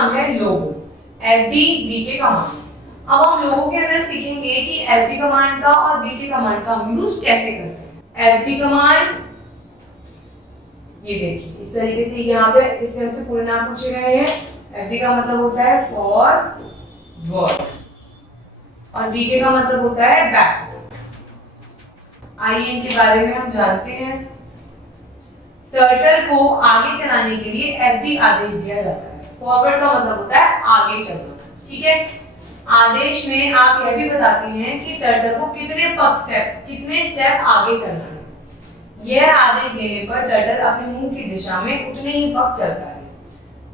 नाम है लोगो, FD BK commands. अब हम लोगों के अंदर सीखेंगे कि एफडी कमांड का और बीके कमांड का हम यूज कैसे करते हैं। एफडी कमांड ये देखिए इस तरीके से यहाँ पे इस तरह से पूरे नाम पूछे गए हैं। एफडी का मतलब होता है फॉरवर्ड और बीके का मतलब होता है बैकवर्ड। आइए इनके बारे में हम जानते हैं। टर्टल को आगे चलाने के लिए एफडी आदेश दिया जाता है। फॉरवर्ड का मतलब होता है आगे चलना, ठीक है। आदेश में आप यह भी बताते हैं कि टर्टल को कितने स्टेप आगे चलना है। यह आदेश देने पर टर्टल अपने मुंह की दिशा में उतने ही पग चलता है।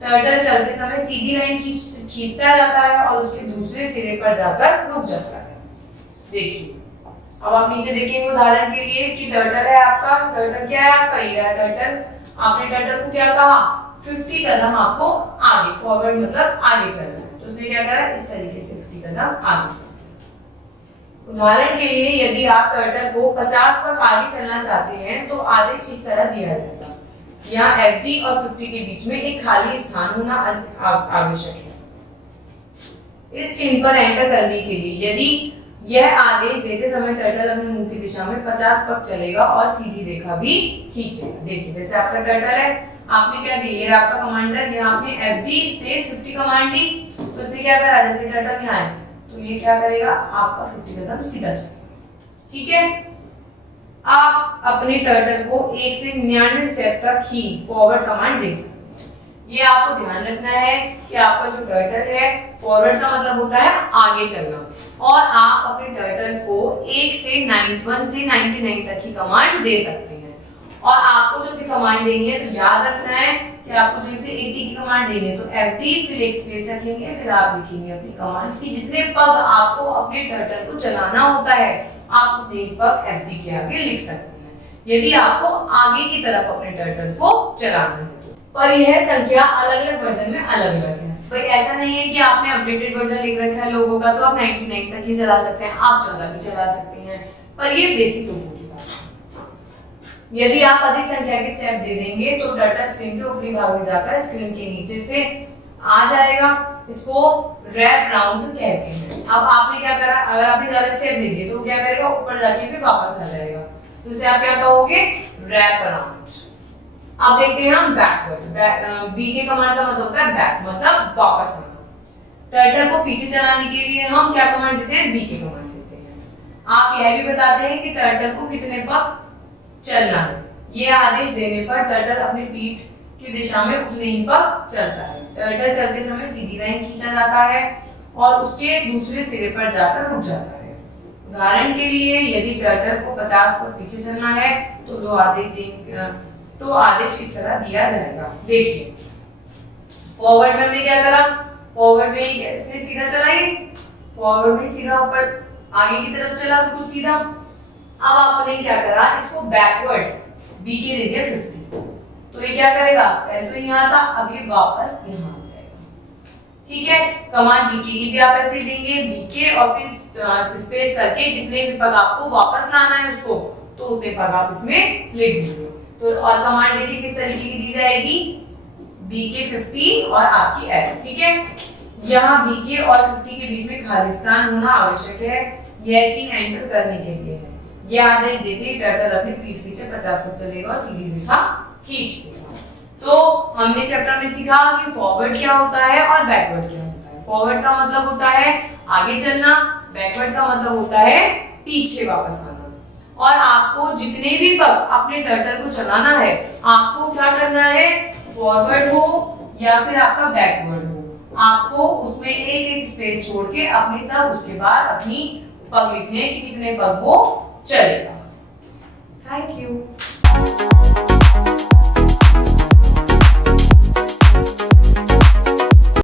टर्टल चलते समय सीधी लाइन खींचता जाता है और उसके दूसरे सिरे पर जाकर रुक जाता है। देखिए अब आप नीचे देखेंगे उदाहरण के लिए कि टर्टल है आपका, टर्टल क्या है आपका, ये टर्टल। आपने टर्टल को क्या कहा, 50 कदम आपको आगे, फॉरवर्ड मतलब आगे चलना है, तो उसने क्या करा, इस तरीके से 50 कदम आगे चलना। उदाहरण के लिए यदि आप टर्टल को 50 पर आगे चलना चाहते हैं तो आदेश इस तरह दिया जाएगा। यहाँ एफडी और 50 के बीच में एक खाली स्थान होना आवश्यक है। इस चिन्ह पर एंटर करने के लिए यदि यह आदेश देते समय टर्टल अपने मुंह की दिशा में 50 पग चलेगा और सीधी रेखा भी खींचेगा। देखिए जैसे आपका टर्टल है, आपने क्या दी, ये आपका कमांडर, यहाँ आपने एफडी स्पेस 50 कमांड दी, तो इसने क्या करा, जैसे टर्टल यहाँ है तो ये क्या करेगा, आपका 50 कदम सीधा चलेगा, ठीक है। आप अपने टर्टल को 1 से 99 स्टेप तक ही फॉरवर्ड कमांड दे सकते हैं। ये आपको ध्यान रखना है कि आपका जो टर्टल है, फॉरवर्ड का मतलब होता है आगे चलना, और आप अपने टर्टल को 1 से 99 तक ही कमांड दे सकते हैं। और आपको जो भी कमांड देनी है तो याद रखना है कि आपको जैसे 80 की कमांड देनी है तो एफडी फिर एक स्पेस रखेंगे, फिर आप लिखेंगे अपनी कमांड्स की जितने पग आपको अपने टर्टल को चलाना होता है, आप उतने ही पग एफडी के आगे लिख सकते हैं यदि आपको आगे की तरफ अपने टर्टल को चलाना है। पर यह संख्या अलग-अलग वर्जन में अलग-अलग है। तो ऐसा नहीं है कि आपने अपडेटेड वर्जन लिख रखा है लोगों का तो आप 99 तक ही चला सकते हैं, आप 14 भी चला सकते हैं, पर ये बेसिक लोगों की बात है। यदि आप अधिक संख्या के स्टेप दे देंगे तो टर्टल स्क्रीन के ऊपरी भाग में जाकर स्क्रीन के नीचे से आ जाएगा। इसको रैप राउंड कहते हैं। अब आपने क्या करा, अगर आपने ज्यादा स्टेप दे दिए तो क्या करेगा, ऊपर जाके फिर वापस आ जाएगा, तो इसे आप क्या कहोगे, रैप राउंड। अब देखते हैं हम बैकवर्ड। बी के कमांड का मतलब होता है बैक, मतलब वापस आना। टर्टल को पीछे चलाने के लिए हम क्या कमांड देते हैं, बी के कमांड देते हैं। आप यह भी बताते हैं कि टर्टल को कितने पग चलना है। यह आदेश देने पर टर्टल अपनी पीठ की दिशा में उतने ही पग चलता है। टर्टल चलते समय सीधी लाइन खींचा जाता है और उसके दूसरे सिरे पर जाकर रुक जाता है। उदाहरण के लिए यदि टर्टल को 50 पग पीछे चलना है तो आदेश इस तरह दिया जाएगा। देखिए फॉरवर्ड में हमने क्या करा, फॉरवर्ड में इसने सीधा चलाई, फॉरवर्ड में सीधा ऊपर आगे की तरफ चला, बिल्कुल सीधा। अब आपने क्या करा, इसको बैकवर्ड बी के दे दिया 50, तो ये क्या करेगा, पहले तो यहाँ था, अब ये वापस यहाँ आ जाएगा, ठीक है। कमांड बीके की भी आप ऐसे देंगे, बीके और फिर स्पेस करके जितने भी पग आपको वापस लाना है उसको, तो उतने पग आप इसमें लिख दीजिए। तो और कमांड देखिए किस तरीके की दी जाएगी, बीके 50 और आपकी एफ, ठीक है। यहाँ बीके और 50 के बीच में खाली स्थान होना आवश्यक है, यह चीज एंटर करने के लिए है। यह आदेश देते ही टर्टल अपनी पीठ पीछे 50 पग चलेगा और सीधी रेखा खींच देगा। तो हमने चैप्टर में सीखा कि फॉरवर्ड क्या होता है और बैकवर्ड क्या होता है। फॉरवर्ड का मतलब होता है आगे चलना, बैकवर्ड का मतलब होता है पीछे वापस आना। और आपको जितने भी पग अपने टर्टल को चलाना है, आपको क्या करना है, फॉरवर्ड हो या फिर आपका बैकवर्ड हो, आपको उसमें एक स्पेस छोड़ के अपनी तब उसके बाद अपनी पग लिखने कि कितने पग वो चलेगा। Thank you.